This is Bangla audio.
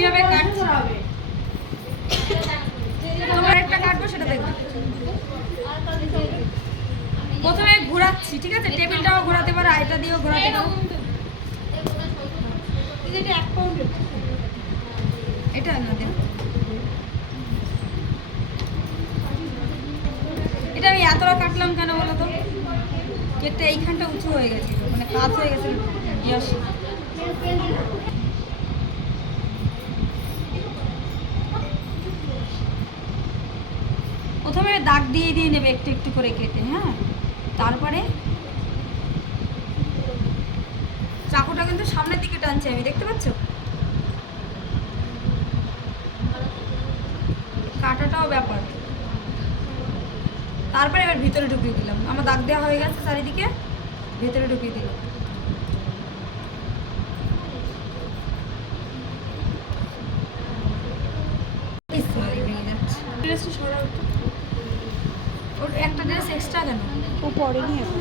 কিভাবে কাটছি তোমার একটা কাটবো সেটা দেখবে। প্রথমে ঘোরাচ্ছি, ঠিক আছে? টেবিলটাও ঘোরাতে পারো, আইটা দিয়েও ঘোরাতে পারো। এটা না দেন, এটা আমি এতটা কাটলাম কেন বলো তো? কেকটা এইখানটা উঁচু হয়ে গেছিল, মানে কাজ হয়ে গেছিল। প্রথমে দাগ দিয়ে দিয়ে নেবে একটু একটু করে কেটে, হ্যাঁ? তারপরে চাকুটা কিন্তু সামনের দিকে টানছে, আমি দেখতে পাচ্ছ? কাটাটাও ব্যাপার। তারপরে এবার ভিতরে ঢুকিয়ে দিলাম, আমার দাগ দেওয়া হয়ে গেছে চারিদিকে, ভিতরে ঢুকিয়ে দিলাম। ওর একটা ড্রেস এক্সট্রা কেন? ও পরেনি এখন।